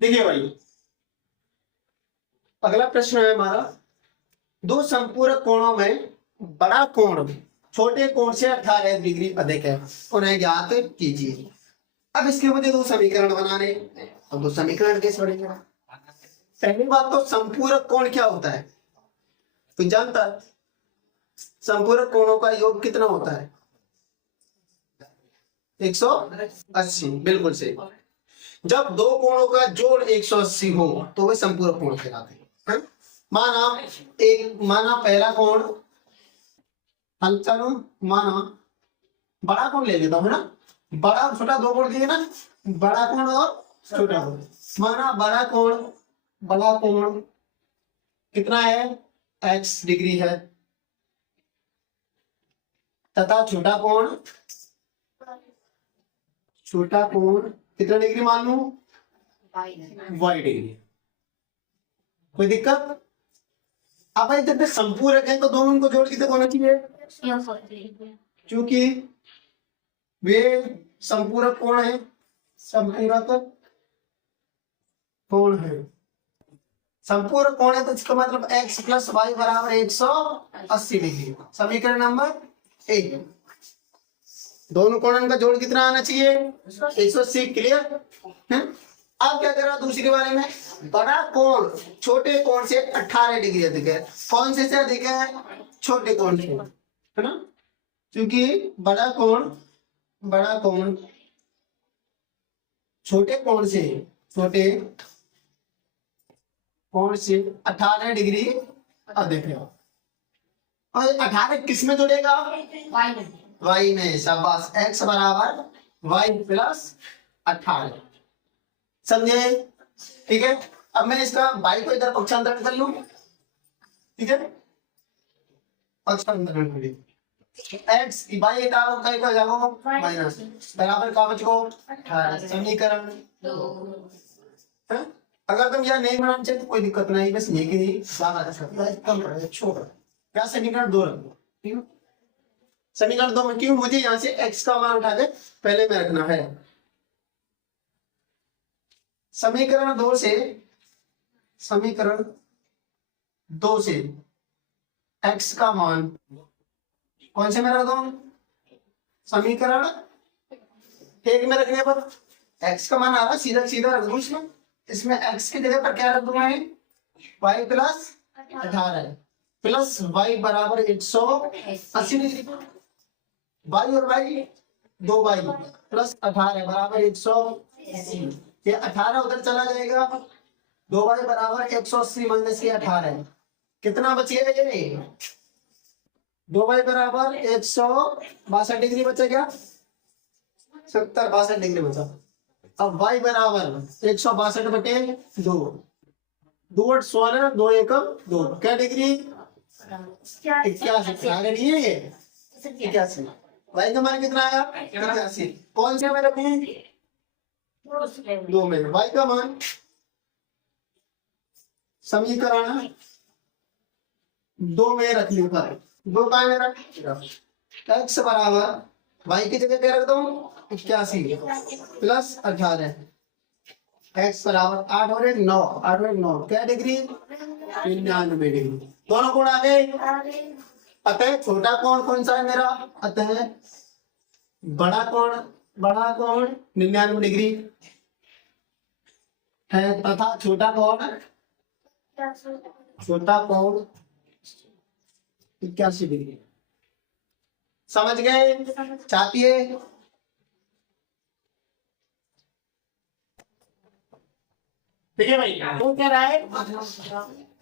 देखिए भाई, अगला प्रश्न है हमारा, दो संपूरक कोणों में बड़ा कोण छोटे कोण से 18 डिग्री अधिक है, उन्हें ज्ञात कीजिए। अब इसके मुझे दो समीकरण बनाने। अब दो समीकरण कैसे बनेंगे? पहली बात तो संपूरक कोण क्या होता है, कोई जानता है? संपूरक कोणों का योग कितना होता है? 180। बिल्कुल सही। जब दो कोणों का जोड़ 180 हो तो वे संपूरक कोण कहलाते हैं। माना पहला कोण, चलो माना बड़ा कोण ले लेता हूं ना, बड़ा और छोटा दो कोण दिए ना, बड़ा कोण और छोटा कोण। माना बड़ा कोण कितना है? x डिग्री है, तथा छोटा कोण कितना डिग्री मान लू? y degree. कोई दिक्कत? अब भाई जब संपूरक है तो दोनों को जोड़ कितने होना चाहिए? क्योंकि वे संपूरक कोण है, संपूरक कोण है, संपूरक कोण है तो इसका मतलब x प्लस वाई बराबर 180 डिग्री। समीकरण नंबर 1। दोनों कोणों का जोड़ कितना आना चाहिए? 180। क्लियर है? अब क्या करा दूसरे बारे में, बड़ा कोण छोटे कोण से 18 डिग्री अधिक है। कौन से अधिक है? छोटे कोण से, है ना? क्योंकि बड़ा कोण छोटे कोण से 18 डिग्री अधिक है। और 18 किस में जुड़ेगा? y में। शाबाश। x बराबर y प्लस 18। समझे? ठीक है। अब मैं इसका y को इधर पक्षांतरण कर लूं, ठीक है? पक्षांतरण कर लिया, x y का जाओ माइनस बराबर कागज को 18। समीकरण 2। अगर तुम यह नहीं बनाना चाहिए तो कोई दिक्कत नहीं, बस ये कि कम पड़ेगा, छोड़। क्या समीकरण 2 रखो, ठीक है? समीकरण 2 में क्यों? मुझे यहाँ से x का मान उठा के पहले में रखना है। समीकरण 2 से x का मान कौन से में रख दो? समीकरण 1 में रखने पर x का मान आ रहा, सीधा सीधा रख दो इसमें x की जगह पर क्या रख दूंगा? y प्लस 18 प्लस y बराबर 180 डिग्री। y और y 2y प्लस 18 बराबर 180। ये 18 उधर चला जाएगा, 2y बराबर 180 माइनस ये 18 कितना बचेगा? ये 2y बराबर 162 डिग्री बचेगा, 62 डिग्री बचा। अब y बराबर 162 बटे 2, 2 8 16, 2 1 2, क्या डिग्री? 81। 81। y का मान कितना आया? 81। कौन से में रखें? 2 में। y का मान समीकरण 2 में रखने पर 2 का मेरा x बराबर y की जगह क्या रख दो? 81 प्लस 18, x बराबर 8 और 1 9, 8 और 1 9, क्या डिग्री? 99 डिग्री। दोनों कोण आ गए। अतः छोटा कोण कौन सा है मेरा? अतः बड़ा कोण 99 डिग्री है, तथा छोटा कोण 81 डिग्री। समझ गए? चाहती देखिए भाई, वो कह रहा है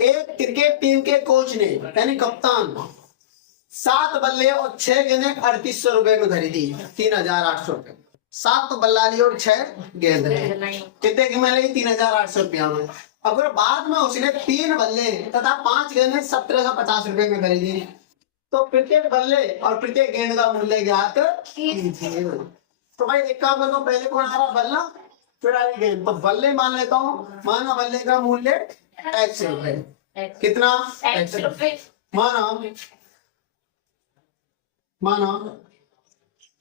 एक क्रिकेट टीम के कोच ने यानी कप्तान 7 बल्ले और 6 गेंदें 3800 रुपए में खरीदी, 3800 रुपए। 7 बल्लाली और 6 गेंदें कितने की मिली? 3800 रुपया में। अगर बाद में उसने 3 बल्ले तथा 5 गेंदें 1750 रुपए में खरीदी तो प्रत्येक बल्ले और प्रत्येक गेंद का मूल्य ज्ञात कीजिए। तो भाई एक काम करो, पहले कौन आ रहा? बल्ला, फिर आ रही गेंद। तो बल्ले मान लेता हूँ। माना बल्ले का मूल्य x रुपए, कितना? x रुपए। माना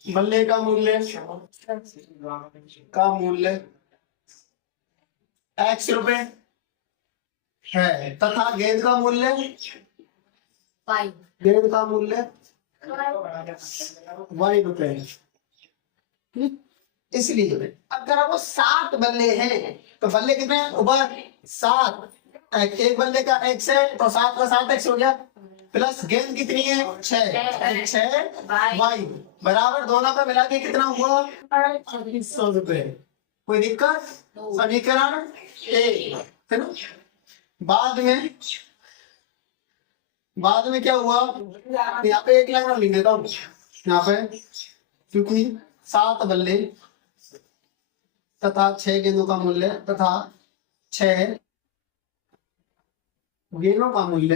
बल्ले का मूल्य x रुपए है तथा गेंद का मूल्य, गेंद का मूल्य y रुपए है। इसलिए अगर वो 7 बल्ले हैं तो बल्ले कितने हैं ऊपर 7, एक बल्ले का x है तो 7 का 7x हो गया, प्लस गेंद कितनी है 6 y बराबर, दोनों का मिला के कितना हुआ 3800 रुपए। कोई दिक्कत? समीकरण ए है ना। बाद में क्या हुआ, यहाँ पे एक लाइन और लिख देता हूँ यहाँ पे, क्योंकि 7 बल्ले तथा 6 गेंदों का मूल्य तथा 6 गेंदों का मूल्य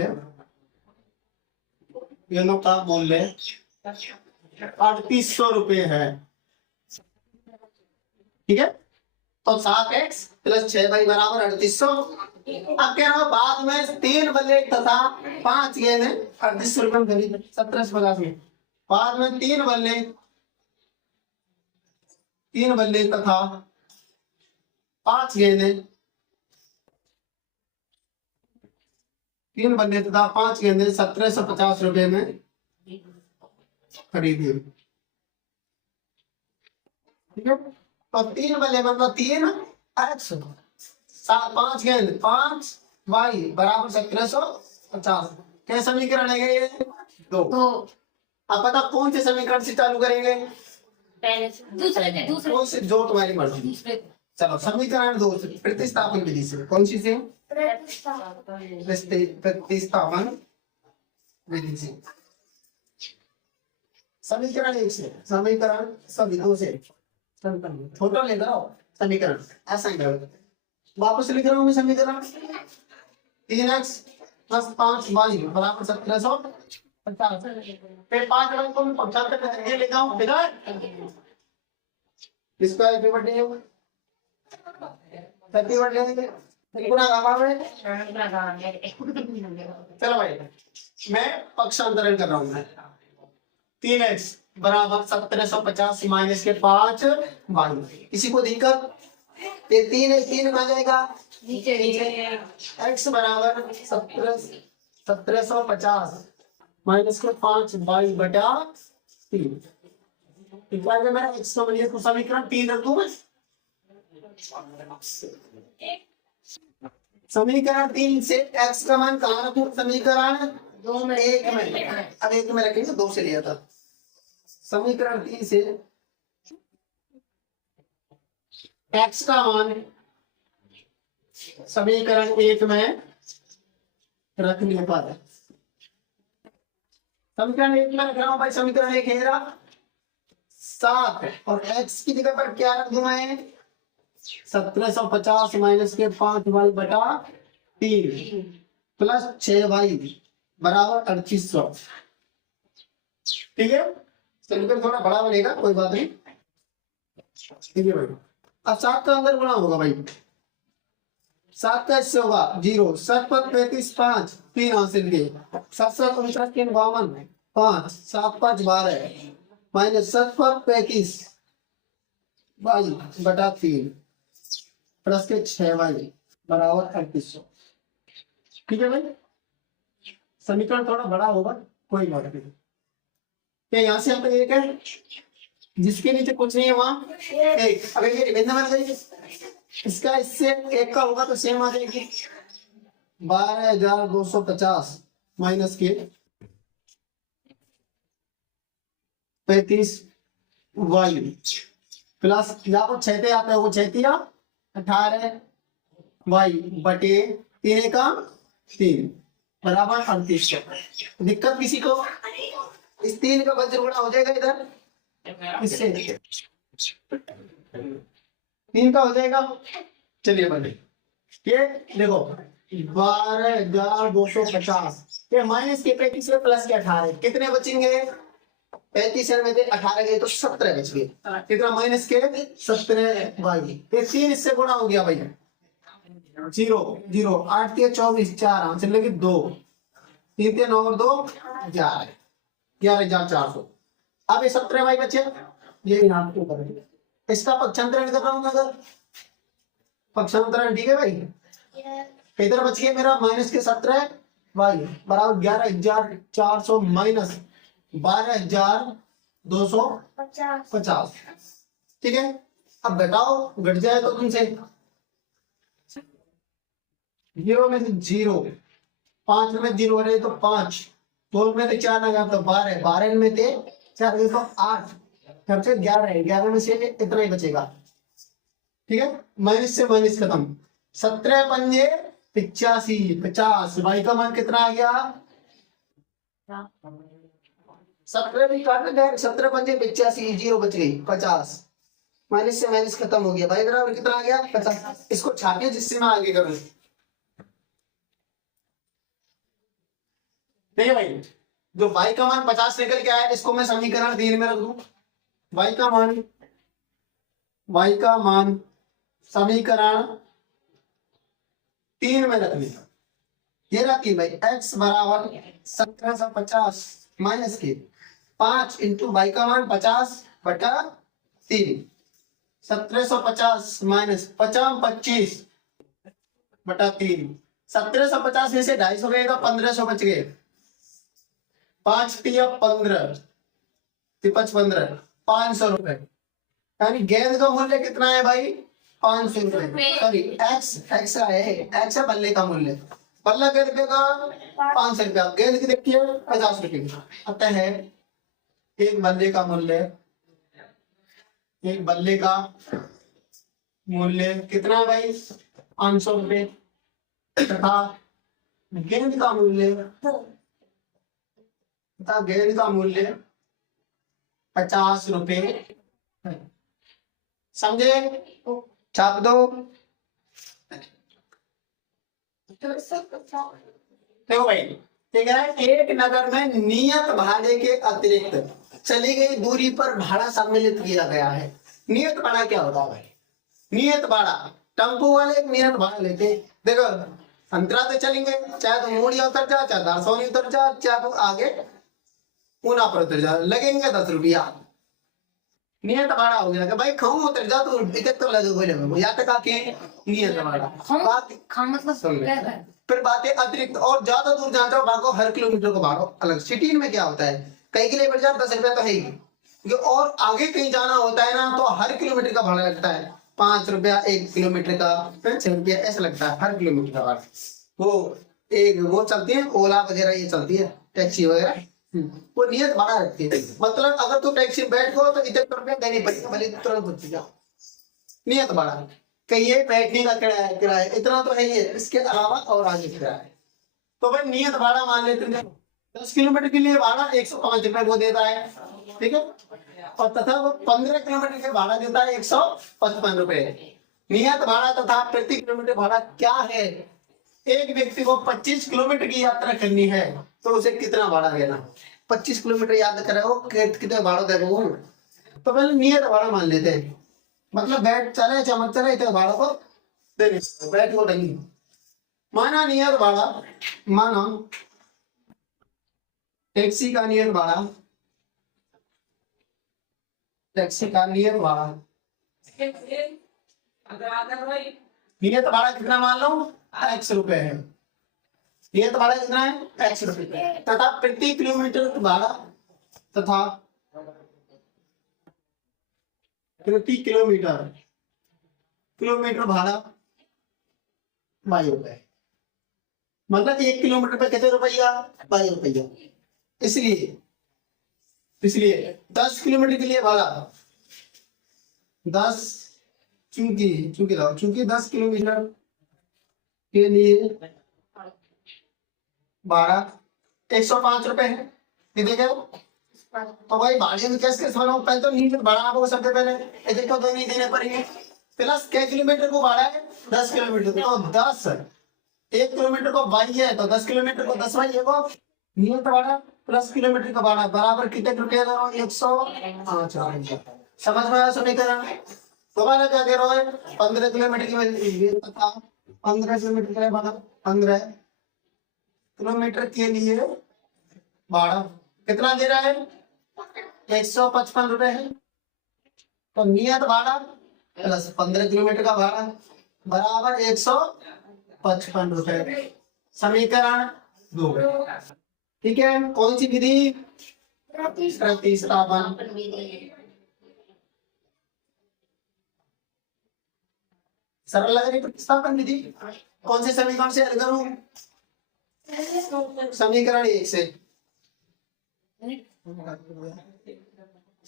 3800 रुपये है। ठीक है, तो 7x प्लस 6y बराबर 3800। अब कह रहा हूं बाद में 3 बल्ले तथा 5 गेंद 3800 रुपये में खरीद 1750 में। बाद में 3 बल्ले तथा 5 गेंदे 1750 रुपए में खरीदी। ठीक है, तो 3 बल्ले मतलब 3 x 5 गेंद 5 y बराबर 1750। क्या समीकरण है ये 2। अब पता कौन से समीकरण से चालू करेंगे, कौन से जो तुम्हारी मर्जी। चलो समीकरण 2 से प्रतिस्थापन विधि से, कौन सी से प्रतिस्थापन विधि से। समीकरण 1 से, समीकरण सभी 2 से छोटा लेकर आओ समीकरण, ऐसा ही करो। वापस लिख रहा हूं मैं समीकरण 3x प्लस 5y बराबर 1750। फिर 5 y को मैं 75 करके ले जाऊं इधर, इसका एफिवट है 31 लेंगे गुना गामा में। चलो भाई मैं पक्षांतरण कर रहा हूं। 3x बराबर 1750 माइनस के 5 y, किसी को दिक्कत? ये 3 है, 3 आ जाएगा नीचे। x बराबर 1750 माइनस के 5 y बटा 3। इक्वल में मेरा x का मूल्य को समीकरण 3 रख दूं मैं। समीकरण 3 से x का मान कहाँ रखूं, समीकरण 1 में। अब 1 में रखेंगे 2 से लिया था। समीकरण 3 से x का मान समीकरण 1 में रखने पर, समीकरण 1 में रख रहा हूं भाई। समीकरण 1 है 7 और x की जगह पर क्या रख दूं मैं 1750 माइनस के 5 y बटा 3 प्लस 6 y बराबर 3800। ठीक है, समीकरण थोड़ा बड़ा बनेगा, कोई बात नहीं। ठीक है भाई, अब 7 का अंदर गुणा होगा भाई। 7 का इससे होगा 0, 7 पर 35 5 3 हासिल के 7 7 49 के 52 5 7 5 12 माइनस 7 पर 35 y बटा 3 प्लस के 6 y बराबर 3800। ठीक है भाई, समीकरण थोड़ा बड़ा होगा, कोई बात नहीं। क्या यहाँ से यहाँ पे 1 है, जिसके नीचे कुछ नहीं है वहां 1। अगर ये भिन्न बन गई, इसका इससे 1 का होगा तो सेम आ जाएगी 12250 माइनस के 35 y प्लस को 6 थे आते हैं, वो 6 या 18 y बटे 3 का 3 बराबर 3800। दिक्कत किसी को? इस 3 का वज्र गुणा हो जाएगा इधर, इससे 3 का हो जाएगा। चलिए बने ये देखो 12250 ये माइनस के 35 में प्लस के 18 कितने बचेंगे? 35 में से 18 गए तो 17 बच गए। कितना माइनस के 17 भाई, ये 3 इससे गुणा हो गया भाई 0 0 8 के 24 4 आंसर लेंगे 2 3 के 9 और 2 11 11,400। अब ये 17 भाई बचे, ये यहाँ के ऊपर है। इसका पक्षांतरण कर रहा हूँ अगर पक्षांतरण, ठीक है भाई। इधर बच गया मेरा माइनस के 17 वाई बराबर 11,400 माइनस 12,250, ठीक है। अब घटाओ, घट जाए तो तुमसे 0 में से 0, 5 में 0 रहे तो 5, 2 में से 4 लगा तो 12, 12 में से 4 गए तो 8, खर्चे 11 है, 11 में से इतना ही बचेगा, ठीक है। माइनस से माइनस खत्म, 17 पंजे 85, 50, भाई का मान कितना आ गया? 17 भी काट गए, 17 पंजे 85, 0 बच गई 50, माइनस से माइनस खत्म हो गया भाई, बराबर कितना आ गया? 50। इसको छापिए जिससे मैं आगे करूं, ठीक है भाई। जो y का मान 50 निकल के आया, इसको मैं समीकरण 3 में रख दूं। y का मान समीकरण 3 में रखने का, ये रखी भाई, x बराबर 1750 माइनस के 5 इंटू y का मान 50 बटा 3, 1750 माइनस 50 25 बटा 3, 1750 में से 250 गए तो 1500 बच गए, 5 × 15 × 15 500 रुपए, यानी गेंद का मूल्य कितना है भाई? 500 रुपए। सॉरी एक्स है बल्ले का मूल्य, बल्ला गेंद का 500 रुपया, गेंद की देखिए 50 रुपये। अतः है एक बल्ले का मूल्य कितना भाई? 500 रुपये, तथा गेंद का मूल्य 50 रुपये, समझे? छाप दो। देखो भाई, ठीक है, एक नगर में नियत भाड़े के अतिरिक्त चली गई दूरी पर भाड़ा सम्मिलित किया गया है। नियत भाड़ा क्या होता है भाई? नियत भाड़ा, टेम्पो वाले एक नियत भाड़ा लेते, देखो अंतरा से चलेंगे, चाहे तो मूड़िया उतर जा, चाहे दारसोनी उतर जा, चाहे तो आगे पूना पर उतर जा, लगेंगे 10 रुपया। नियत भाड़ा हो गया कि भाई खाऊं उतर जा तो इतने तो लगे कोई लगे, या तक आके नियत भाड़ा। फिर बातें अतिरिक्त और ज्यादा दूर जाना चाहो भागो, हर किलोमीटर को भाड़ो अलग। सिटी में क्या होता है, कई किलोमीटर बढ़ जाए 10 रुपया तो है ही, और आगे कहीं जाना होता है ना तो हर किलोमीटर का भाड़ा लगता है, 5 रुपया 1 किलोमीटर का, 6 रुपया ऐसा लगता है हर किलोमीटर का भाड़ा। वो चलती है ओला वगैरह, ये चलती है टैक्सी वगैरह, वो नियत भाड़ा रखती है। मतलब अगर तू टैक्सी में बैठ गो तो इतने रुपया देने पड़ेगा, भले तुरंत पहुंच जाओ। नियत भाड़ा, कहिए बैठने का किराया इतना तो है ही है, इसके अलावा और आगे किराया है। तो भाई नियत भाड़ा मान लेते हैं 10 किलोमीटर के लिए भाड़ा 105 रुपए वो देता है, ठीक है, और तथा वो 15 किलोमीटर के भाड़ा देता है 155 रुपए नियत भाड़ा। तथा प्रति किलोमीटर भाड़ा क्या है? एक व्यक्ति को 25 किलोमीटर की यात्रा करनी है तो उसे कितना भाड़ा देना? 25 किलोमीटर याद करे वो कितने भाड़ा देगा वो? तो पहले नियत भाड़ा मान लेते हैं, मतलब बैठ चले चमक चले इतने भाड़ा को देने, बैठ को नहीं माना। नियत भाड़ा माना टैक्सी का नियत भाड़ा, नियत भाड़ा कितना मान लो? x रुपए है। नियत भाड़ा कितना है? x रुपए, तथा प्रति किलोमीटर भाड़ा, तथा प्रति किलोमीटर भाड़ा 22 रुपए, मतलब 1 किलोमीटर पे कितने रुपया? 22 रुपया। इसलिए 10 किलोमीटर के लिए भाड़ा 10 चूंकि 10 किलोमीटर के लिए भाड़ा 105 रुपए है, ठीक है। तो भाई भाड़े में कैसे बनाऊं? पहले तो नियत भाड़ा आपको सबसे पहले एक तो नहीं देने पड़ेंगे, प्लस के किलोमीटर को भाड़ा है 10 किलोमीटर, तो 10 1 किलोमीटर को 22 है तो 10 किलोमीटर को 10 वाई है वो नियत भाड़ा प्लस किलोमीटर का भाड़ा बराबर कितने रुपया दे रहा हूँ? 105। समझ में आया समीकरण? दोबारा क्या कह रहा है? 15 किलोमीटर की 15 किलोमीटर के लिए भाड़ा, 15 किलोमीटर के लिए भाड़ा कितना दे रहा है? 155 रुपए है। तो नियत भाड़ा प्लस 15 किलोमीटर का भाड़ा बराबर 155 रुपए। समीकरण 2। ठीक है, कौन सी विधि? प्रतिस्थापन। सरल लग रही प्रतिस्थापन विधि। कौन से समीकरण से हल करूं? समीकरण 1 से।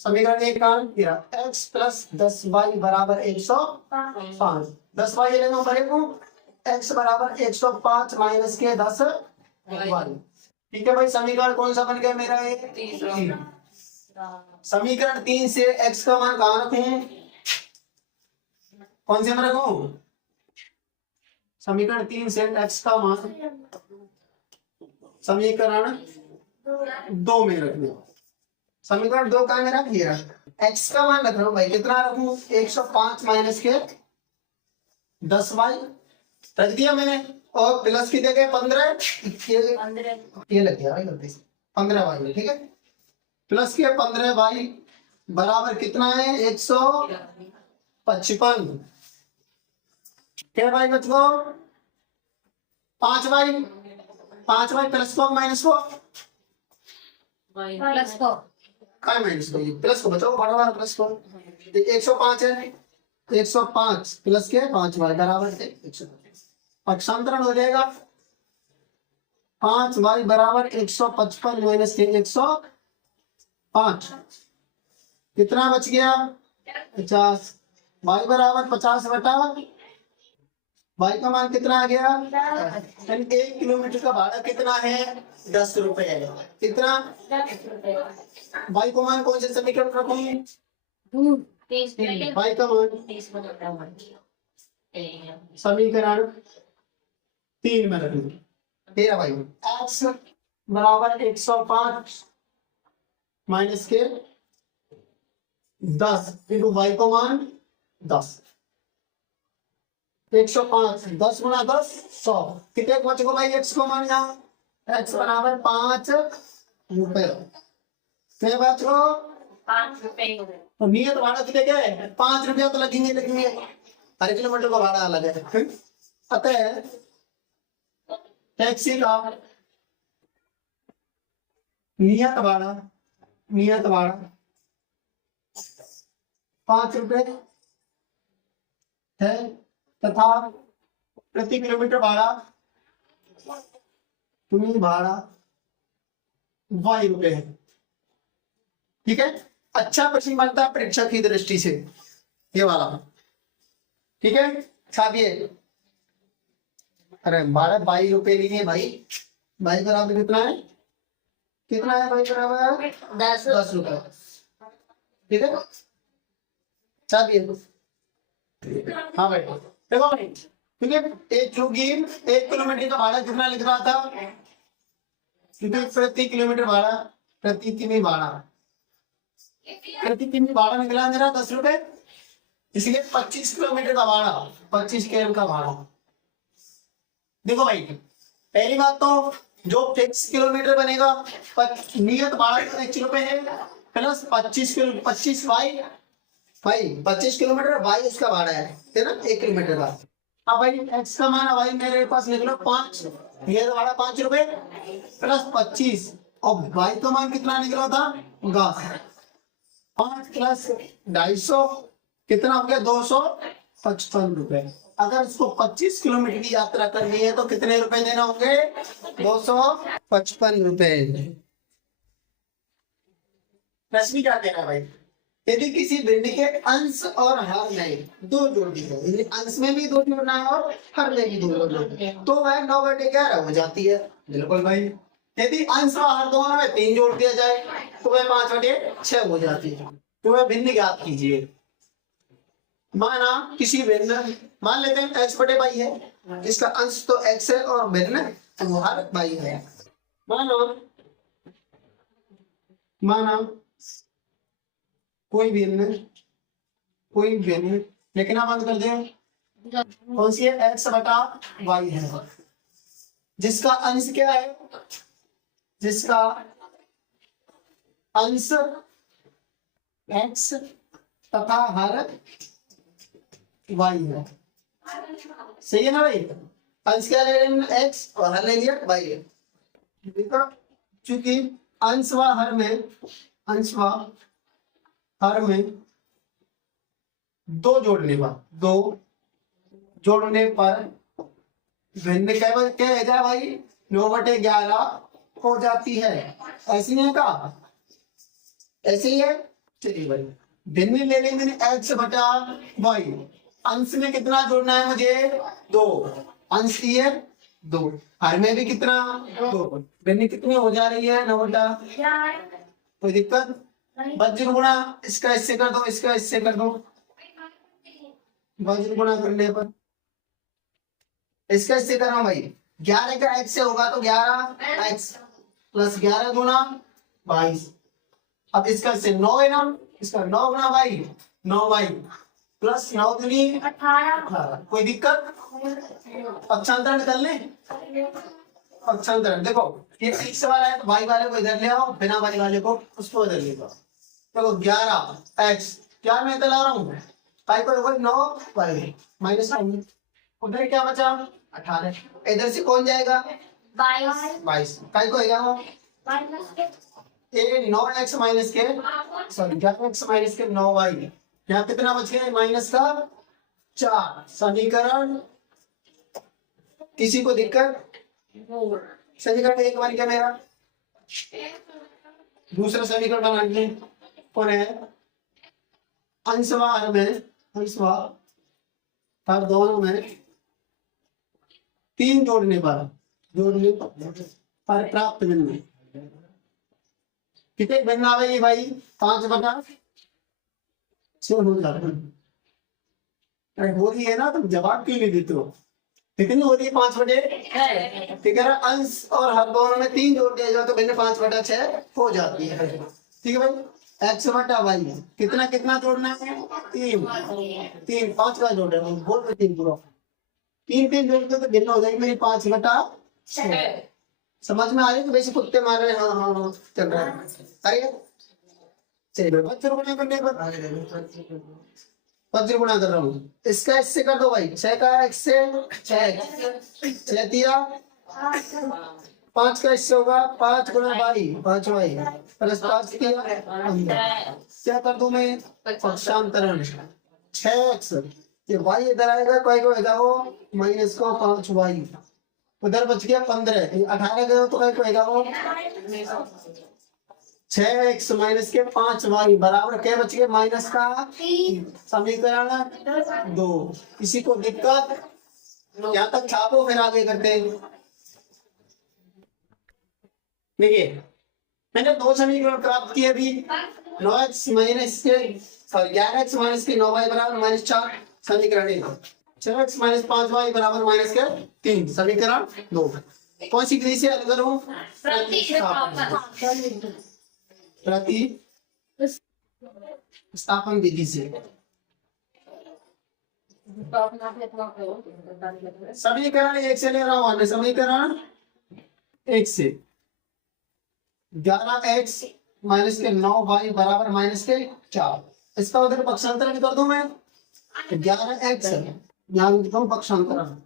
समीकरण 1 का किया x प्लस 10y बराबर 105। 10y ले लो बड़े को, x बराबर 105 माइनस के 10y। ठीक है भाई, समीकरण कौन सा बन गया मेरा? ये समीकरण 3 से x का मान कहाँ रखूं? कौन से में रखूं? समीकरण 3 से x का मान समीकरण 2 में रखना। समीकरण 2 का मेरा किया x का मान रख रहा हूं भाई, कितना रखूं? 105 माइनस के 10y रख दिया मैंने, और प्लस की जगह 15 ये लग गया भाई गलती से 15y। ठीक है, प्लस के 15y बराबर कितना है? 155। क्या भाई बच्चों? 5y, 5y प्लस को माइनस को प्लस को काय माइनस को, प्लस को बचाओ, बड़ा वाला प्लस को। 105 है, 105 प्लस के 5y बराबर 155। पक्षांतरण हो जाएगा, 5y बराबर 155 माइनस के 105, कितना बच गया? 50। y बराबर 50 बटा y का मान कितना आ गया? 1 किलोमीटर का भाड़ा कितना है? 10 रुपए है। कितना? 10 रुपए। y को मान कौन से समीकरण रखूं? y का मान समीकरण 3 में रखूं। तेरा भाई x बराबर 105 माइनस के 10 इंटू y को मान 10। 105 10 गुना 10 100। कितने बच को भाई x को मान? यहाँ x बराबर 5 रुपए। क्या बात हो? 5 रुपए। तो नियत भाड़ा कितने के? 5 रुपया तो लगेंगे। हर किलोमीटर का भाड़ा अलग है। अतः टैक्सी का नियत भाड़ा 5 रुपए है, तथा प्रति किलोमीटर भाड़ा y रुपए है। ठीक है, अच्छा प्रश्न बनता है परीक्षा की दृष्टि से ये वाला। ठीक है, छापिए। अरे 12 रुपए लिए भाई, भाई बराबर कितना है? कितना है भाई बराबर? 10 रुपए। ठीक है, छापिए। हाँ भाई देखो भाई, ठीक है, एक चूंकि 1 किलोमीटर का भाड़ा कितना लिख रहा था? क्योंकि प्रति किलोमीटर भाड़ा, प्रति किमी भाड़ा निकला मेरा 10 रुपए, इसलिए 25 किलोमीटर का भाड़ा, 25 km का भाड़ा। देखो भाई, पहली बात तो जो फिक्स किलोमीटर बनेगा, नियत भाड़ा 5 रुपए है, प्लस 25 भाई 25 किलोमीटर भाई उसका भाड़ा है ना 1 किलोमीटर का। अब भाई x का मान भाई मेरे पास लिख लो 5, ये भाड़ा 5 रुपए प्लस 25, और y का मान कितना निकला था? 5 प्लस 250 कितना हो गया? 255 रुपए। अगर इसको 25 किलोमीटर की यात्रा करनी है तो कितने रुपए देना होंगे? 255 रुपए। प्रश्न क्या देना भाई? यदि किसी भिन्न के अंश और हर में 2 जोड़नी है, अंश में भी 2 जोड़ना है और हर में भी 2 जोड़ना है, तो वह 9/11 हो जाती है। बिल्कुल भाई। यदि अंश और हर दोनों में 3 जोड़ दिया जाए तो वह 5/6 हो जाती है। तो वह भिन्न ज्ञात कीजिए। माना किसी भिन्न, मान लेते हैं x बटे y है, जिसका अंश तो x है और भिन्न हर y है। माना कोई भिन्न लिखना बंद कर दे। कौन सी है? x बटा y है, जिसका अंश क्या है? जिसका अंश x तथा हर y है। सही है ना भाई? अंश क्या ले रहे हैं x और हर ले लिया y। देखो चूंकि अंश व हर में दो जोड़ने पर भिन्न क्या है जा भाई 9/11 हो जाती है। ऐसी नहीं का ऐसे ही है। चलिए भाई भिन्न ले लेंगे x बटा y। अंश में कितना जोड़ना है मुझे 2। अंश की है 2, हर में भी कितना 2। भिन्न कितनी हो जा रही है 9/। कोई दिक्कत? वज्र गुणा इसका इससे कर दो, इसका इससे कर दो। वज्र गुणा करने पर इसका इससे कर रहा हूं भाई। 11 का x से होगा तो 11x प्लस 11 गुना 22। अब इसका से 9 है ना, इसका 9 गुना भाई 9y प्लस 9 दूनी 18। कोई दिक्कत? पक्षांतर निकल ले। पक्षांतर देखो ये x वाला है तो y वाले को इधर ले आओ, बिना y वाले को उसको इधर ले आओ। देखो 11x क्या मैं इधर ला रहा हूँ y को 9 माइनस उधर क्या बचा 18। इधर से कौन जाएगा 22। काय को ये 9x माइनस के सॉरी 11x माइनस के 9y। यहाँ कितना बच गया माइनस का 4। समीकरण किसी को दिक्कत? समीकरण एक बार क्या मेरा दूसरा समीकरण बनाने कौन है अंश व हर दोनों में 3 जोड़ने पर प्राप्त भिन्न कितने भिन्न आवेगी भाई 5/6 हो जाता है। अरे हो रही है ना, तुम जवाब क्यों नहीं देते हो? कितनी हो रही है 5/6। ठीक है ना, अंश और हर दोनों में 3 जोड़ दिया जाए तो भिन्न 5/6 हो जाती है। ठीक है भाई x बटा वाई कितना कितना जोड़ना है 3 5 का जोड़ रहे हैं बोल 3 पूरा 3 जोड़ते तो भिन्न हो जाएगी मेरी 5/6। समझ में आ रही है? वैसे कुत्ते मार रहे हैं। हाँ चल रहा है। अरे चलिए वज्र गुणा करने पर वज्र गुणा कर रहा हूँ। इसका इससे कर दो भाई 6 का x से 6 दिया 5 का इससे होगा 5 गुणा y 5y प्लस 5 किया क्या कर दूं मैं पक्षांतरण 6x ये y इधर आएगा कोई को आएगा वो माइनस को 5y उधर बच गया 15 18 गए तो कोई को आएगा वो 6x माइनस के 5y बराबर क्या बच गया माइनस का 3। समीकरण 2। किसी को दिक्कत? यहाँ तक छापो फिर आगे करते हैं। देखिए मैंने 2 समीकरण प्राप्त किए अभी 9x माइनस के सॉरी 11x माइनस के 9y बराबर -4 समीकरण 1। 6x माइनस 5y बराबर माइनस के 3 समीकरण 2। कौन सी विधि से हल करूं? प्रतिस्थापन विधि से। समीकरण 1 से ले रहा हूं। समीकरण 1 से 11x माइनस के 9y बराबर माइनस के 4। इसका उधर पक्षांतरण कर दूं मैं 11x यहाँ लिखता हूँ पक्षांतरण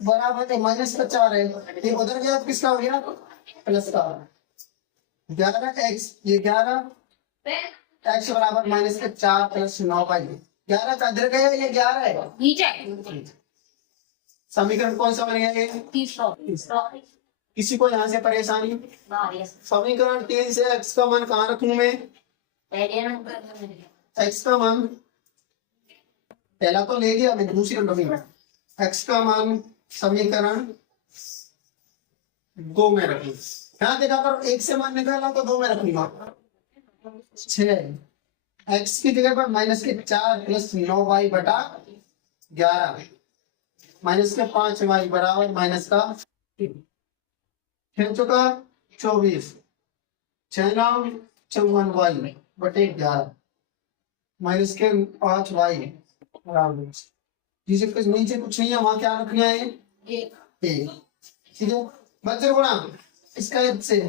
बराबर माइनस का 4 है। ये उधर गया तो किसका हो गया प्लस का 11x ये 11x बराबर माइनस के 4 प्लस 9y 11 का इधर गया ये 11 है। समीकरण कौन सा बन गया ये तीसरा। किसी को यहाँ से परेशानी? समीकरण 3 से x का मान कहाँ रखूं मैं? x का मान पहला तो ले लिया मैंने दूसरी रखूंगी x का मान समीकरण 2 में रखूंगा। यहाँ देखा करो 1 से मान निकाला तो 2 में रखूंगा 6 x की जगह पर माइनस के 4 प्लस 9y बटा 11 माइनस के 5y बराबर माइनस का 6 चुका 24 6 9 54y बटे 11 माइनस के 5y बराबर जिसे कुछ नीचे कुछ नहीं है वहां क्या रखना है 1। ठीक है वज्र गुणा इसका से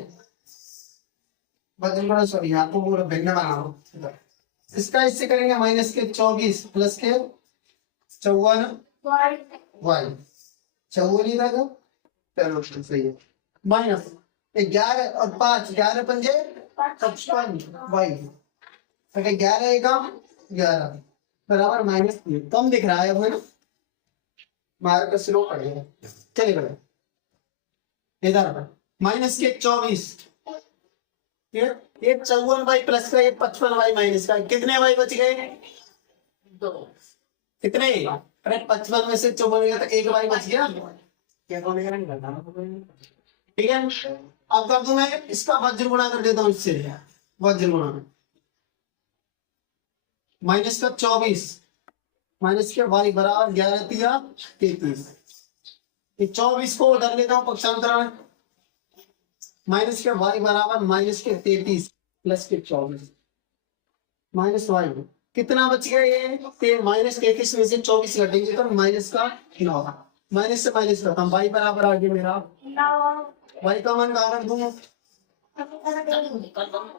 वज्र गुणा सॉरी यहाँ को पूरा भिन्न बना लो। इसका इससे करेंगे माइनस के 24 प्लस के 54 Why? वाई 54 ही था क्या? चलो सही है। माइनस 11 और 5, 11 पंजे 55 वाई। तो 11 एकम 11 बराबर -3 कम दिख रहा है अब है ना, मार्क स्लो पड़ेगा। चलिए बड़ा इधर माइनस के 24, ये 54 वाई प्लस का, ये 55 वाई माइनस का, कितने वाई बच गए? 2. कितने? अरे 55 में से 54 गया तो एक वाई बच गया। ठीक है, अब कर दूं मैं इसका वज्र गुणा कर देता हूँ इससे, वज्र गुणा माइनस का 24 माइनस के वाई बराबर 11 तिया 33। 24 को उधर लेता हूँ पक्षांतर में, माइनस के वाई बराबर माइनस के 33 प्लस के 24 माइनस वाई कितना बच गया? ये माइनस 33 में से 24 घटेंगे तो माइनस का 9, माइनस से माइनस का वाई बराबर आ गया मेरा, No. वाई का मान कहाँ रख दूंगा?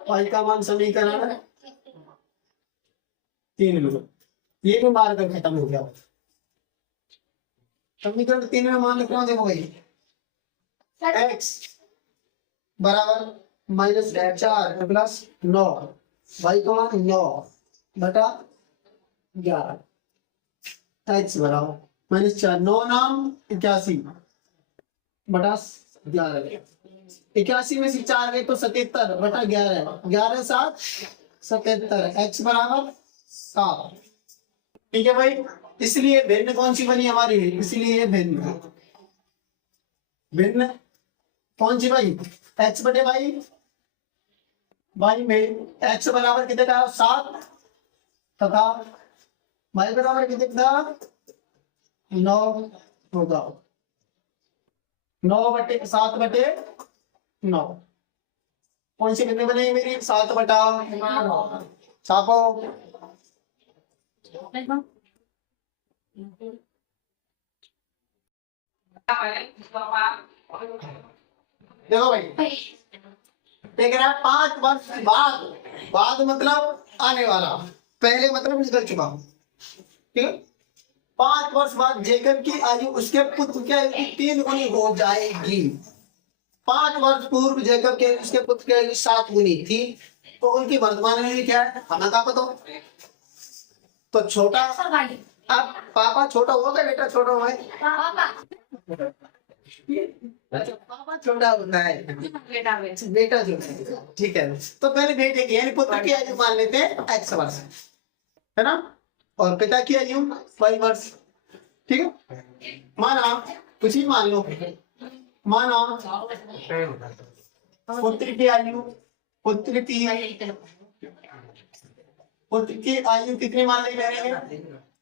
वाई का मान समीकरण 3 में, ये भी मार कर खत्म हो गया। समीकरण 3 में मान लिख रहा हूँ, देखो भाई एक्स बराबर -4 प्लस 9, वाई का मान 9 बटा 11, एक्स बराबर -4 9 नाम 81 बटा 11, 81 में से 4 गए तो 77 बटा 11, 11 7 77, एक्स बराबर 7। ठीक है भाई, इसलिए भिन्न कौन सी बनी हमारी? इसलिए भिन्न भिन्न कौन सी भाई? एक्स बटे वाई में एक्स बराबर कितने का 7 तथा वाई बराबर कितने का 9 होगा, 9 बटे 7 बटे 9। कौन सी कितने बनेगी मेरी? 7 बटा 9। छापो देखो भाई, देख रहा है 5 वर्ष बाद, बाद मतलब आने वाला, पहले मतलब निकल चुका। ठीक है, 5 वर्ष बाद जेकब की आयु उसके पुत्र की आयु की 3 गुनी हो जाएगी। 5 वर्ष पूर्व जेकब के उसके पुत्र की आयु 7 गुनी थी, तो उनकी वर्तमान आयु क्या है हमें क्या पता? तो छोटा, अब पापा छोटा होगा बेटा छोटा हुआ है? अच्छा पापा छोटा होता है, बेटा छोटा है। ठीक है, तो पहले बेटे की यानी पुत्र की आयु मान लेते हैं एक्स वर्ष, है ना, और पिता की आयु 5 वर्ष। ठीक है, माना कुछ ही मान लो, माना पुत्र की आयु, पुत्र की आयु कितनी मान ली मैंने?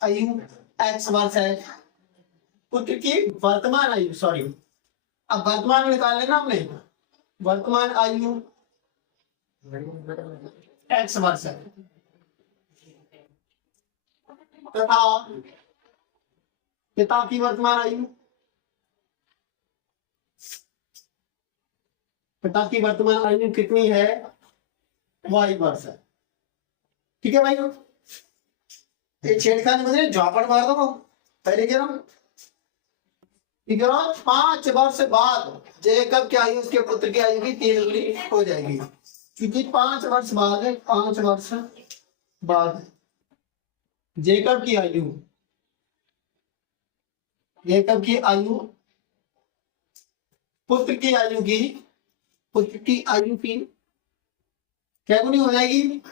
आयु एक्स वर्ष है। पुत्र की वर्तमान आयु, सॉरी अब वर्तमान निकाल लेना हमने, वर्तमान आयु एक्स वर्ष है तथा पिता की वर्तमान आयु, पिता की वर्तमान आयु कितनी है? वाई वर्ष है। ठीक है भाई, ये छेड़खानी मुझे झापड़ मार दो पहले कह रहा हूं। ठीक है, 5 वर्ष बाद जेकब की आयु उसके पुत्र की आयु की 3 गुनी हो जाएगी, क्योंकि 5 वर्ष बाद है, 5 वर्ष बाद जेकब की आयु, जेकब की आयु पुत्र की आयु की, पुत्र की आयु की क्या गुनी हो जाएगी?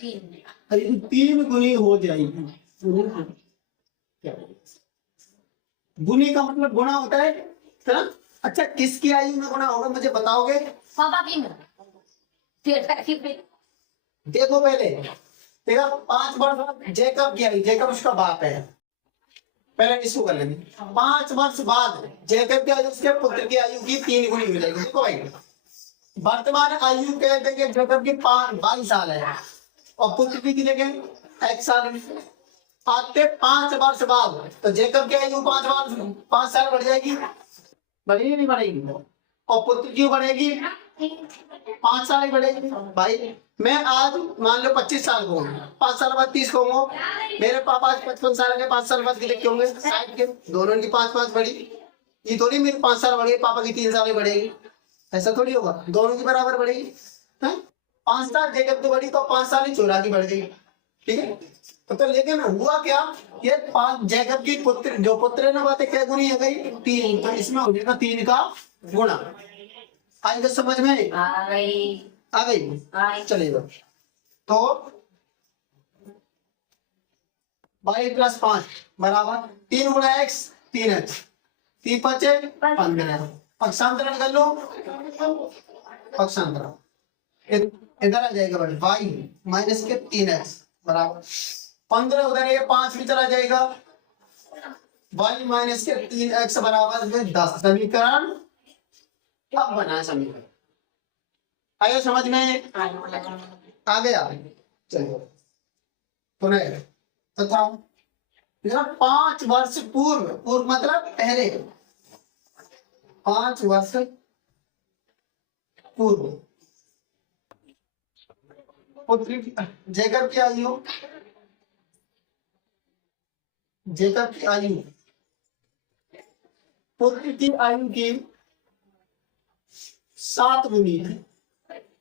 3 गुनी हो जाएगी। गुनी का मतलब गुणा होता है ना? अच्छा किसकी आयु में गुणा होगा मुझे बताओगे? देखो पहले देखा 5 वर्ष जेकब की आयु, जेकब उसका बाप है, पहले इसको कर लेंगे। 5 वर्ष बाद जेकब की आयु उसके पुत्र की आयु की 3 गुनी हो जाएगी। देखो भाई वर्तमान आयु कह देंगे जेकब की 22 साल है और पुत्र की कितने के एक्स साल। आते 5 वर्ष बाद तो जेकब की आयु 5 साल बढ़ जाएगी, बढ़ेगी नहीं बढ़ेगी? और पुत्र की बढ़ेगी 5 साल ही बढ़ेगी भाई। मैं आज मान लो 25 साल को हूँ, 5 साल बाद 30 को हूँ। मेरे पापा आज 55 साल के, 5 साल बाद कितने के होंगे? 60 के। दोनों की 5-5 बढ़ी। ये थोड़ी मेरी 5 साल बढ़ी, पापा की 3 साल ही बढ़ेगी। ऐसा थोड़ी होगा, दोनों की बराबर बढ़ेगी। 5 साल जेकब की बढ़ी तो 5 साल ही चोरा की बढ़ गई। ठीक है, तो लेकिन हुआ क्या, ये 5 जैकब की पुत्र जो पुत्र है ना, बातें क्या गुनी है गई 3, तो इसमें हो जाएगा 3 का गुणा। आई तो समझ में आ गई। चलिए तो y प्लस 5 बराबर 3 गुणा x 3x, 3 5 15। पक्षांतरण कर लो, पक्षांतरण इधर आ जाएगा भाई, y माइनस के 3x बराबर 15, उधर ये 5 भी चला जाएगा, y माइनस के 3x बराबर 10। समीकरण अब बना समीकरण, आया समझ में? आ गया। चलिए पुनः तथा 5 वर्ष पूर्व, पूर्व मतलब पहले, 5 वर्ष पूर्व पुत्री जेकब की आयु, जेकब की आयु पुत्र की आयु की 7 गुनी है।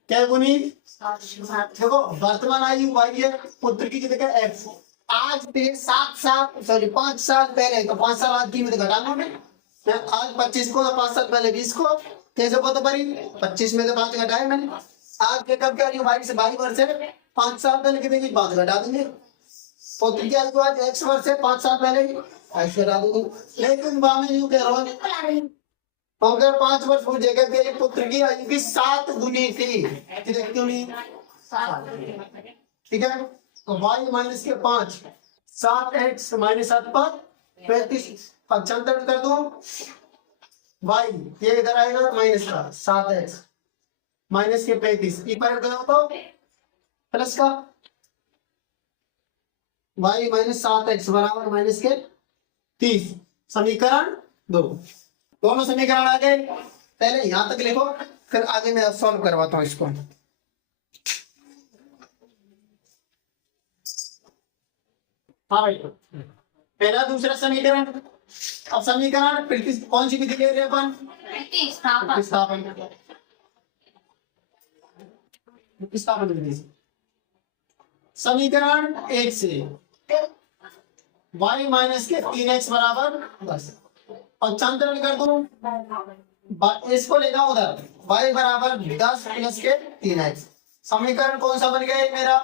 क्या गुनी? देखो वर्तमान आयु y है, पुत्र की कितने का x। आज से 7 साल सॉरी 5 साल पहले, तो 5 साल आज की में घटाना में, आज 25 को तो 5 साल पहले 20 को कैसे को तो बड़ी 25 में से 5 घटाए मैंने। आज के कब क्या आयु 22 से 22 वर्ष है, 5 साल पहले कितने की 5 घटा देंगे। पुत्र की आयु आज x वर्ष है, 5 साल पहले ऐसे घटा देंगे। लेकिन मैं यूं कह रहा हूँ अगर 5 वर्ष हो जाएगा मेरे पुत्र की आयु की 7 गुनी थी, क्यों नहीं? ठीक है, तो y माइनस के 5, 7x माइनस 7 पर 35। पक्षांतरण कर दो, y ये इधर आएगा माइनस का 7x माइनस के 35, ऊपर करो तो प्लस का y माइनस 7x बराबर माइनस के 30। समीकरण 2। दोनों समीकरण आ गए, पहले यहां तक लिखो, फिर आगे मैं सॉल्व करवाता हूं इसको। हाँ भाई, पहला दूसरा समीकरण। अब समीकरण कौन सी विधि ले रहे हैं अपन? प्रतिस्थापन विधि। समीकरण 1 से y माइनस के 3x बराबर 10। पक्षांतरण कर दो, इसको ले जाओ उधर, y बराबर 10 प्लस के 3x। समीकरण कौन सा बन गया मेरा?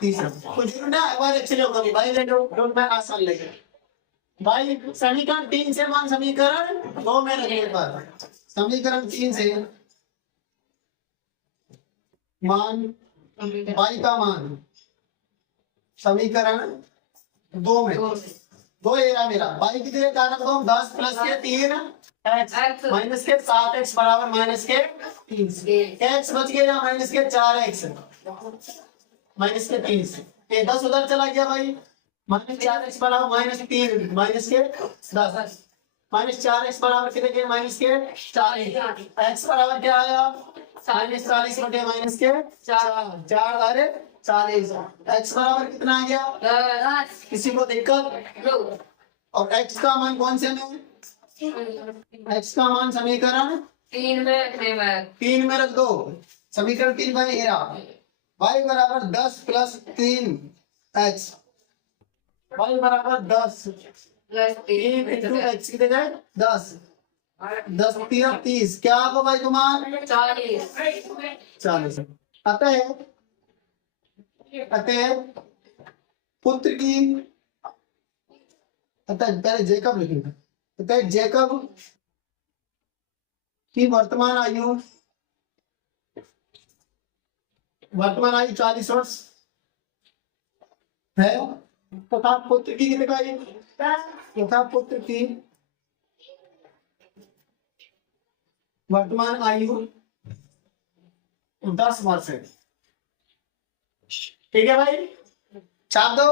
तीसरा। कुछ ना हमारे अच्छे लोग कभी भाई ले लो, डोंट मैं आसान लगे भाई। समीकरण 3 से मान समीकरण 2 में रखने पर, समीकरण 3 से मान y का मान समीकरण 2 में, 2 एरा मेरा y की जगह क्या रखता हूँ 10 प्लस के 3x माइनस के 7x बराबर माइनस के 3 x बच गया माइनस के 4x माइनस के 3 से, 10 उधर चला गया भाई, माइनस 4x बराबर माइनस 3 माइनस के 10, माइनस 4x बराबर कितने के माइनस के 40, x बराबर क्या आया माइनस 40 बटे माइनस के 4 अरे 40, x बराबर कितना आ गया किसी को दिक्कत? और x का मान कौन से में? x का मान समीकरण 3 में रख दो, समीकरण 3 में हेरा, y बराबर 10 प्लस 3x, y बराबर 10 3 इंटू x की जगह 10, 10 3 30, क्या होगा भाई तुम्हारा 40। अतः पुत्र की, अतः पहले जेकब लिखेंगे, अतः जेकब की वर्तमान आयु 40 वर्ष है, तथा पुत्र की कितने का आयु, तथा पुत्र की वर्तमान आयु 10 वर्ष है। ठीक है भाई, छाप दो।